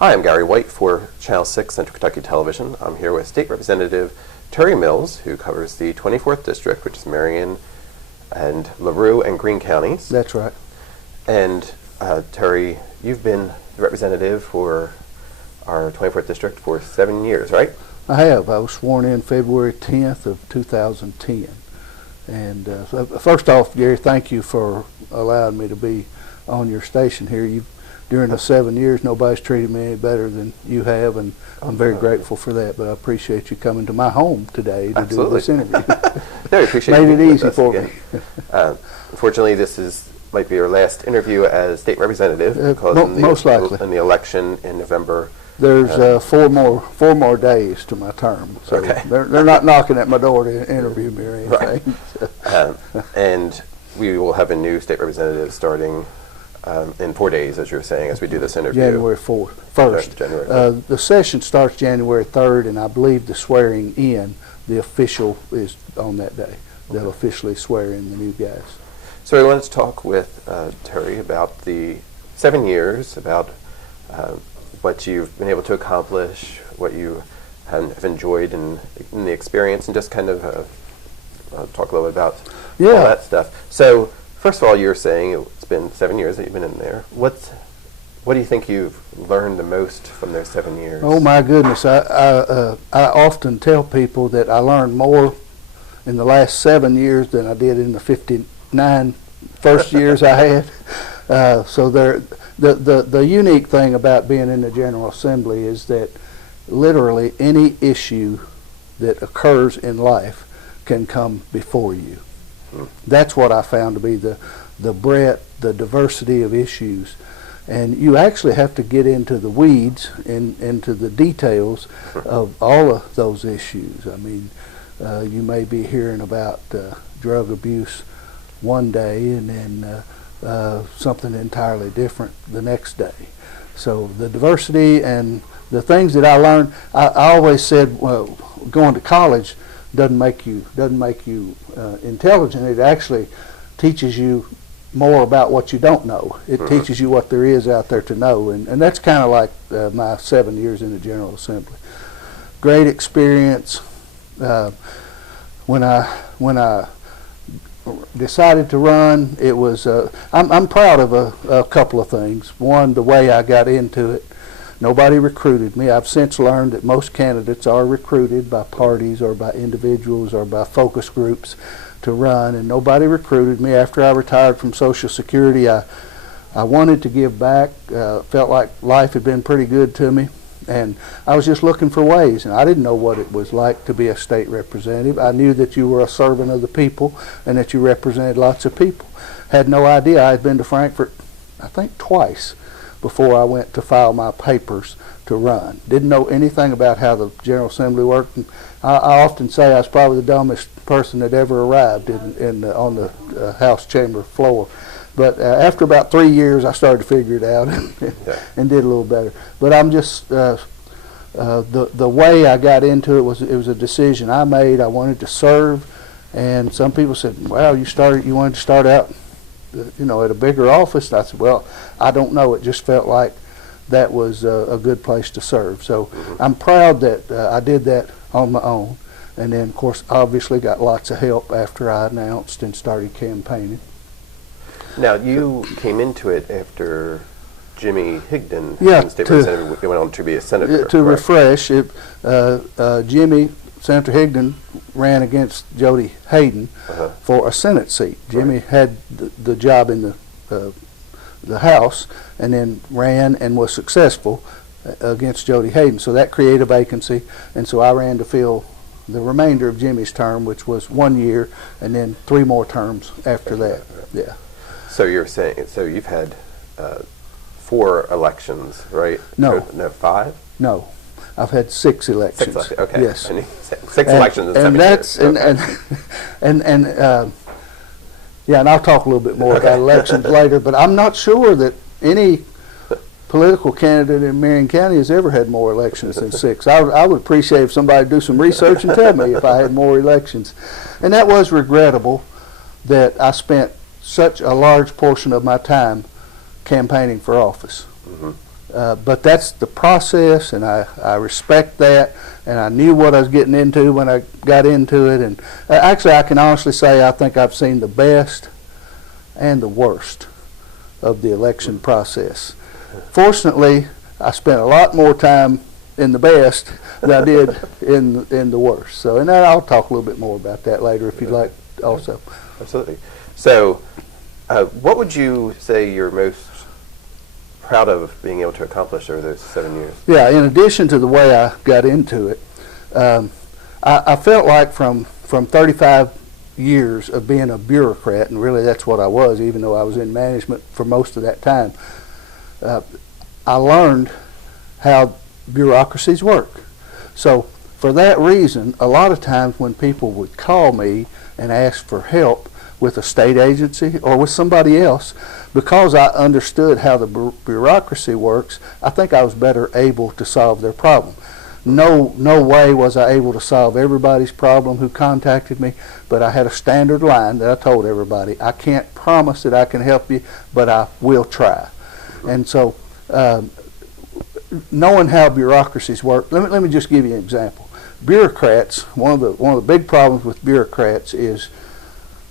Hi, I'm Gary White for Channel 6 Central Kentucky Television. I'm here with State Representative Terry Mills, who covers the 24th District, which is Marion and LaRue and Greene counties. That's right. And Terry, you've been the representative for our 24th District for 7 years, right? I have. I was sworn in February 10th of 2010. And first off, Gary, thank you for allowing me to be on your station here. During the 7 years, nobody's treated me any better than you have, and I'm very grateful for that. But I appreciate you coming to my home today to do this interview. No, I appreciate it. Made it easy for me. Unfortunately, this might be your last interview as state representative, because most likely in the election in November. There's four more days to my term, so okay. they're not knocking at my door to interview me or anything. Right. And we will have a new state representative starting in 4 days, as you're saying, as we do this interview. January 1st. January 1st. The session starts January 3rd, and I believe the swearing in, the official, is on that day. They'll officially swear in the new guys. So we wanted to talk with Terry about the 7 years, about what you've been able to accomplish, what you have enjoyed in the experience, and just kind of talk a little bit about all that stuff. So first of all, you're saying it's been 7 years that you've been in there. What do you think you've learned the most from those 7 years? Oh my goodness, I often tell people that I learned more in the last 7 years than I did in the 59 first years I had. So the unique thing about being in the General Assembly is that literally any issue that occurs in life can come before you. That's what I found to be the breadth, the diversity of issues. And you actually have to get into the weeds and into the details of all of those issues. I mean, you may be hearing about drug abuse one day and then something entirely different the next day. So the diversity and the things that I learned, I always said, well, going to college doesn't make you intelligent. It actually teaches you more about what you don't know. It teaches you what there is out there to know, and that's kind of like my 7 years in the General Assembly. Great experience. When I decided to run, it was I'm proud of a couple of things. One, the way I got into it. Nobody recruited me. I've since learned that most candidates are recruited by parties or by individuals or by focus groups to run, and nobody recruited me. After I retired from Social Security, I wanted to give back. Felt like life had been pretty good to me, and I was just looking for ways, and I didn't know what it was like to be a state representative. I knew that you were a servant of the people and that you represented lots of people. Had no idea. I had been to Frankfort, I think, twice before I went to file my papers to run. Didn't know anything about how the General Assembly worked. And I often say I was probably the dumbest person that ever arrived on the House chamber floor. But after about 3 years, I started to figure it out and did a little better. But I'm just, the way I got into it was a decision I made. I wanted to serve, and some people said, "Wow, you wanted to start out, at a bigger office." And I said, "Well, I don't know. It just felt like that was a good place to serve." So I'm proud that I did that on my own, and then, of course, obviously got lots of help after I announced and started campaigning. Now, you came into it after Jimmy Higdon, state representative, went on to be a senator. To refresh, Jimmy, Senator Higdon, ran against Jody Hayden for a Senate seat. Jimmy had the job in the House, and then ran and was successful against Jody Hayden. So that created a vacancy, and so I ran to fill the remainder of Jimmy's term, which was 1 year, and then 3 more terms after that. Yeah. So you're saying, so you've had 4 elections, right? No. No, 5? No. I've had 6 elections. 6 elections, okay. Yes. 6 elections in 7 years. And I'll talk a little bit more about elections later, but I'm not sure that any political candidate in Marion County has ever had more elections than 6. I would appreciate if somebody would do some research and tell me if I had more elections. And that was regrettable that I spent such a large portion of my time campaigning for office. But that's the process, and I respect that, and I knew what I was getting into when I got into it. And actually, I can honestly say I think I've seen the best and the worst of the election process. Fortunately, I spent a lot more time in the best than I did in the worst. So, and I'll talk a little bit more about that later if you'd like also. Absolutely. So, what would you say you're most proud of being able to accomplish over those 7 years? Yeah, in addition to the way I got into it, I felt like from 35 years of being a bureaucrat, and really that's what I was, even though I was in management for most of that time, I learned how bureaucracies work. So for that reason, a lot of times when people would call me and ask for help with a state agency or with somebody else, because I understood how the bureaucracy works, I think I was better able to solve their problem. No way was I able to solve everybody's problem who contacted me, but I had a standard line that I told everybody, I can't promise that I can help you, but I will try. And so knowing how bureaucracies work, let me just give you an example. Bureaucrats, one of the big problems with bureaucrats is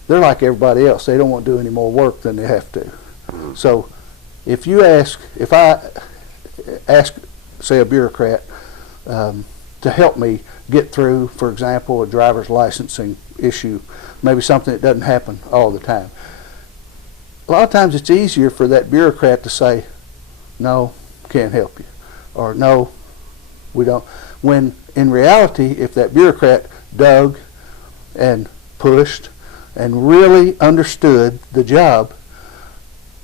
they're like everybody else. They don't want to do any more work than they have to. So if I ask, say, a bureaucrat to help me get through, for example, a driver's licensing issue, maybe something that doesn't happen all the time, a lot of times it's easier for that bureaucrat to say, no, can't help you, or no, we don't. When in reality, if that bureaucrat dug and pushed and really understood the job,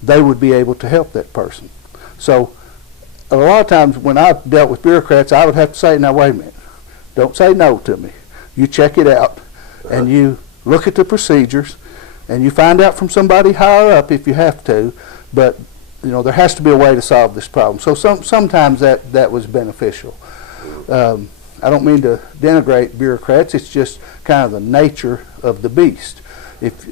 they would be able to help that person. So a lot of times when I dealt with bureaucrats, I would have to say, now wait a minute, don't say no to me. You check it out and you look at the procedures and you find out from somebody higher up if you have to, but you know, there has to be a way to solve this problem. So sometimes that was beneficial. I don't mean to denigrate bureaucrats, it's just kind of the nature of the beast. If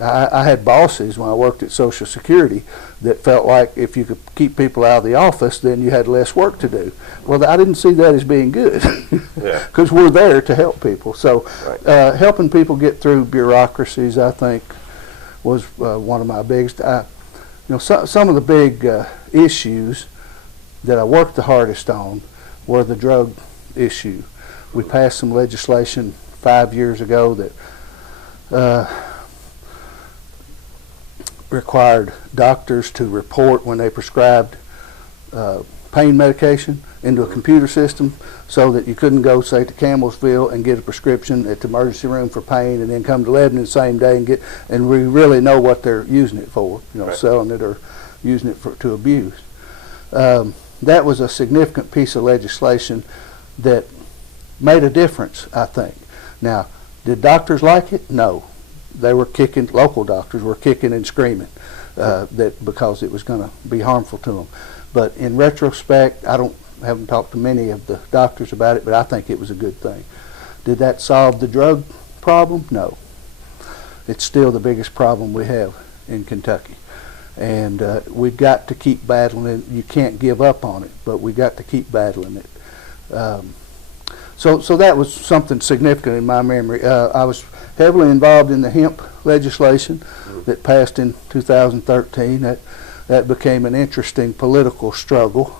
I had bosses when I worked at Social Security that felt like if you could keep people out of the office, then you had less work to do. Well, I didn't see that as being good, because we're there to help people. So helping people get through bureaucracies, I think, was one of my biggest. Some of the big issues that I worked the hardest on were the drug issue. We passed some legislation 5 years ago that required doctors to report when they prescribed pain medication into a computer system, so that you couldn't go, say, to Campbellsville and get a prescription at the emergency room for pain and then come to Lebanon the same day and we really know what they're using it for, selling it or using it to abuse. That was a significant piece of legislation that made a difference, I think. Now, did doctors like it? No. They were kicking, local doctors were kicking and screaming because it was going to be harmful to them. But in retrospect, I haven't talked to many of the doctors about it, but I think it was a good thing. Did that solve the drug problem? No. It's still the biggest problem we have in Kentucky. And we've got to keep battling it. You can't give up on it, but we've got to keep battling it. So that was something significant in my memory. I was heavily involved in the hemp legislation that passed in 2013. That became an interesting political struggle.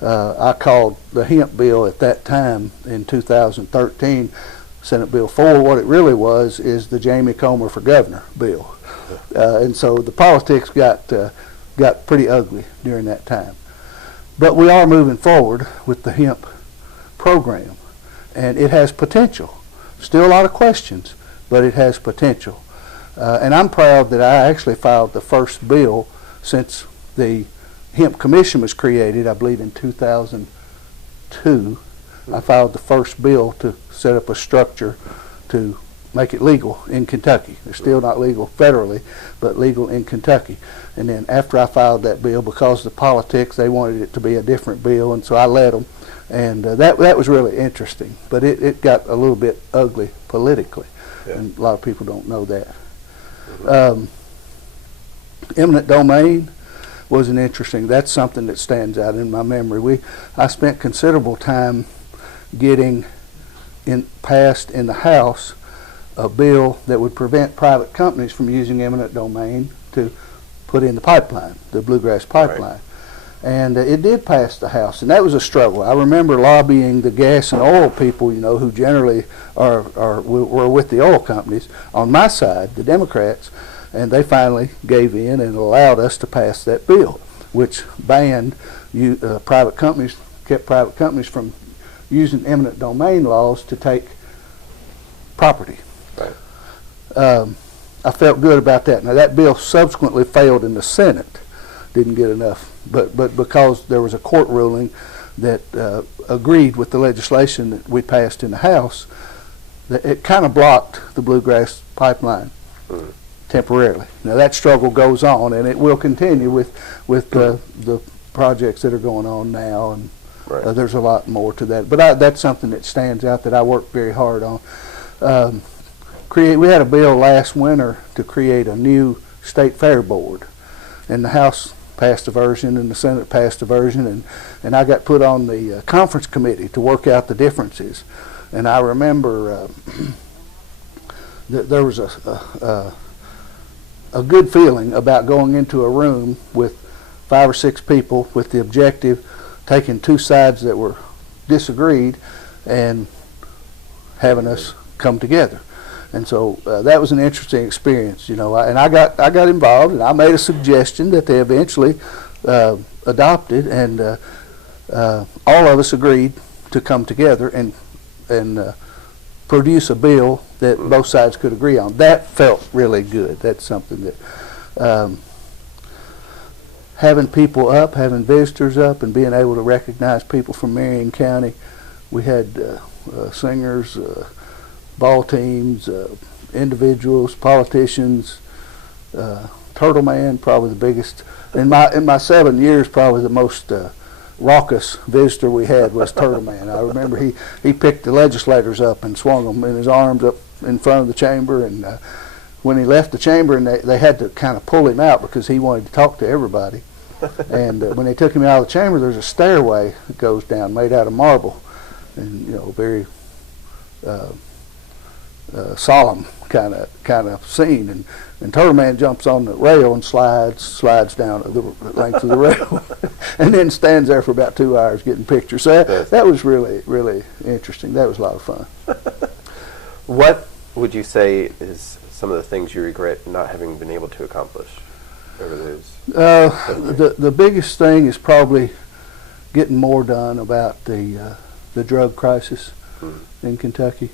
I called the hemp bill at that time in 2013 Senate Bill 4. What it really was is the Jamie Comer for governor bill. And so the politics got pretty ugly during that time. But we are moving forward with the hemp program, and it has potential. Still a lot of questions, but it has potential. And I'm proud that I actually filed the first bill since the Hemp Commission was created, I believe in 2002. I filed the first bill to set up a structure to make it legal in Kentucky. It's still not legal federally, but legal in Kentucky. And then after I filed that bill, because of the politics, they wanted it to be a different bill, and so I let them. And that was really interesting. But it got a little bit ugly politically, and a lot of people don't know that. Eminent domain, was an interesting. That's something that stands out in my memory. I spent considerable time getting passed in the House a bill that would prevent private companies from using eminent domain to put in the pipeline, the Bluegrass Pipeline. Right. And it did pass the House, and that was a struggle. I remember lobbying the gas and oil people, you know, who generally were with the oil companies on my side, the Democrats, and they finally gave in and allowed us to pass that bill, which banned private companies, kept private companies from using eminent domain laws to take property. Right. I felt good about that. Now that bill subsequently failed in the Senate, didn't get enough, but because there was a court ruling that agreed with the legislation that we passed in the House, that it kind of blocked the Bluegrass Pipeline temporarily. Now that struggle goes on, and it will continue with the projects that are going on now, and Right. There's a lot more to that. But that's something that stands out that I worked very hard on. We had a bill last winter to create a new state fair board, and the House passed a version and the Senate passed a version, and I got put on the conference committee to work out the differences. And I remember that there was a good feeling about going into a room with 5 or 6 people with the objective, taking two sides that were disagreed and having us come together. And so that was an interesting experience, you know. I got involved, and I made a suggestion that they eventually adopted, and all of us agreed to come together and produce a bill that both sides could agree on. That felt really good. That's something that having people up, having visitors up, and being able to recognize people from Marion County. We had singers, ball teams, individuals, politicians. Turtle Man, probably the biggest. In my 7 years, probably the most raucous visitor we had was Turtle Man. I remember he picked the legislators up and swung them in his arms up in front of the chamber, and when he left the chamber, and they had to kind of pull him out because he wanted to talk to everybody. And when they took him out of the chamber, there's a stairway that goes down made out of marble, and you know, very solemn kind of scene. And Turtle Man jumps on the rail and slides down the length of the rail, and then stands there for about 2 hours getting pictures. So that was really, really interesting. That was a lot of fun. What would you say is some of the things you regret not having been able to accomplish over those? The biggest thing is probably getting more done about the drug crisis in Kentucky.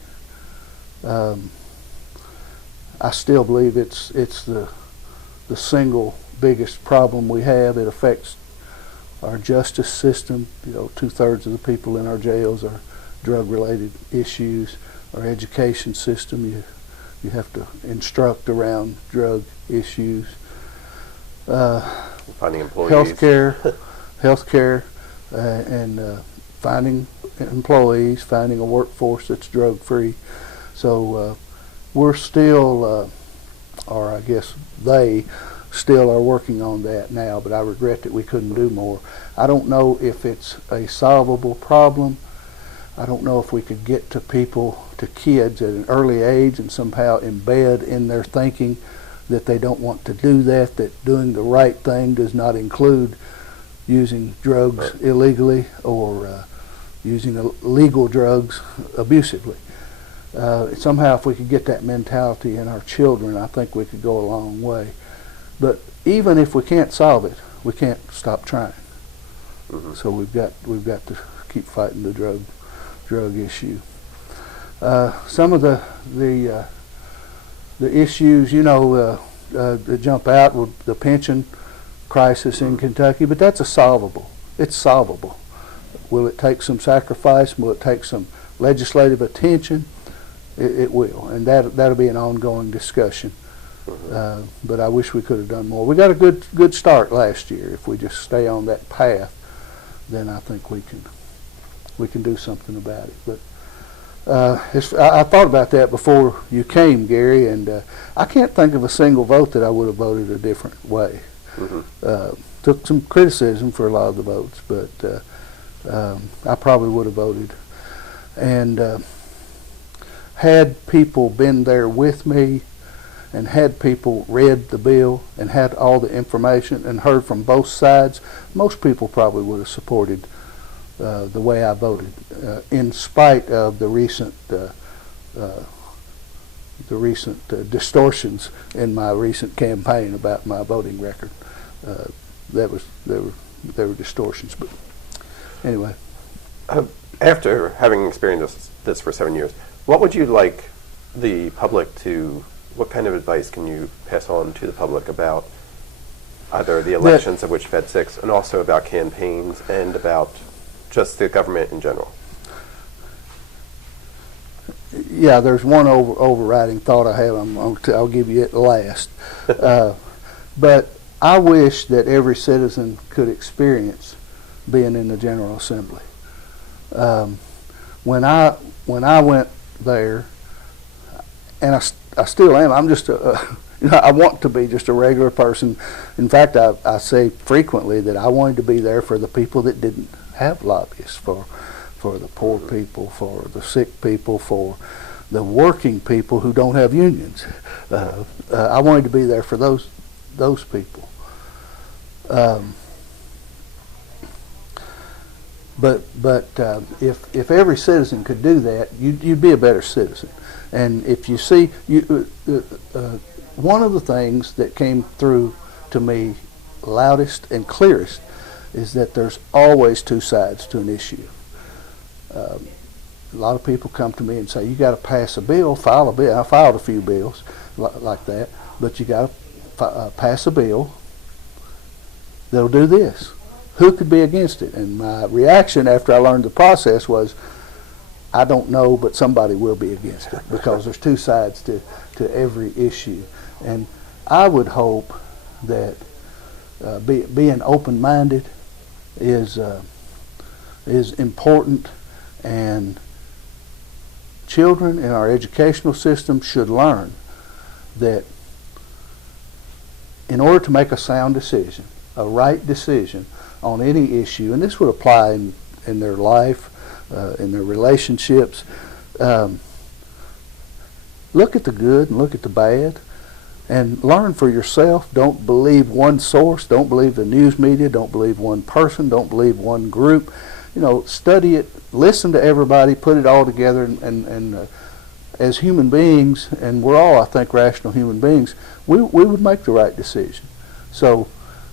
I still believe it's the single biggest problem we have. It affects our justice system. You know, 2/3 of the people in our jails are drug-related issues. Our education system, you have to instruct around drug issues. Finding employees. Healthcare, and finding employees, finding a workforce that's drug-free. So we're still, or I guess they still are working on that now, but I regret that we couldn't do more. I don't know if it's a solvable problem. I don't know if we could get to people, to kids at an early age, and somehow embed in their thinking that they don't want to do that doing the right thing does not include using drugs illegally or using illegal drugs abusively. Somehow if we could get that mentality in our children, I think we could go a long way. But even if we can't solve it, we can't stop trying. So we've got to keep fighting the drug issue. Some of the issues, you know, that jump out with the pension crisis in Kentucky, but that's solvable. It's solvable. Will it take some sacrifice? Will it take some legislative attention? It will, and that'll be an ongoing discussion. But I wish we could have done more. We got a good start last year. If we just stay on that path, then I think we can do something about it. But I thought about that before you came, Gary, and I can't think of a single vote that I would have voted a different way. took some criticism for a lot of the votes, but I probably would have voted. And had people been there with me, and had people read the bill and had all the information and heard from both sides, most people probably would have supported the way I voted, in spite of the recent distortions in my recent campaign about my voting record. There were distortions, but anyway. After having experienced this for 7 years, what would you like the public to? What kind of advice can you pass on to the public about either the elections of which you've had 6, and also about campaigns and about just the government in general? Yeah, there's one overriding thought I have. I'll give you it last. But I wish that every citizen could experience being in the General Assembly. When I went there, and I still am. I'm just I want to be just a regular person. In fact, I say frequently that I wanted to be there for the people that didn't have lobbyists, for the poor people, for the sick people, for the working people who don't have unions. I wanted to be there for those people. But if every citizen could do that, you'd be a better citizen. And if you see, one of the things that came through to me loudest and clearest is that there's always two sides to an issue. A lot of people come to me and say, you got to pass a bill, file a bill. I filed a few bills like that, but you got to pass a bill that'll do this. Who could be against it? And my reaction after I learned the process was, I don't know, but somebody will be against it, because there's two sides to every issue. And I would hope that being open-minded is important, and children in our educational system should learn that in order to make a sound decision, a right decision on any issue, and this would apply in their life, in their relationships, look at the good and look at the bad, and learn for yourself. Don't believe one source, don't believe the news media, don't believe one person, don't believe one group. Study it, listen to everybody, put it all together, and as human beings, and we're all, I think, rational human beings, we would make the right decision. So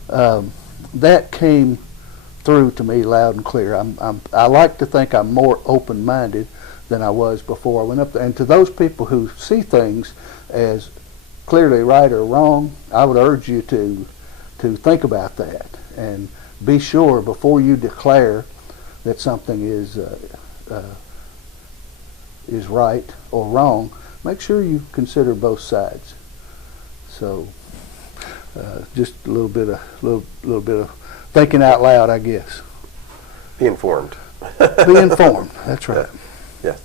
that came through to me loud and clear. I like to think I'm more open-minded than I was before I went up there. And to those people who see things as clearly right or wrong, I would urge you to think about that and be sure before you declare that something is right or wrong. Make sure you consider both sides. So just a little bit of thinking out loud, I guess. Be informed. Be informed. That's right. Yes.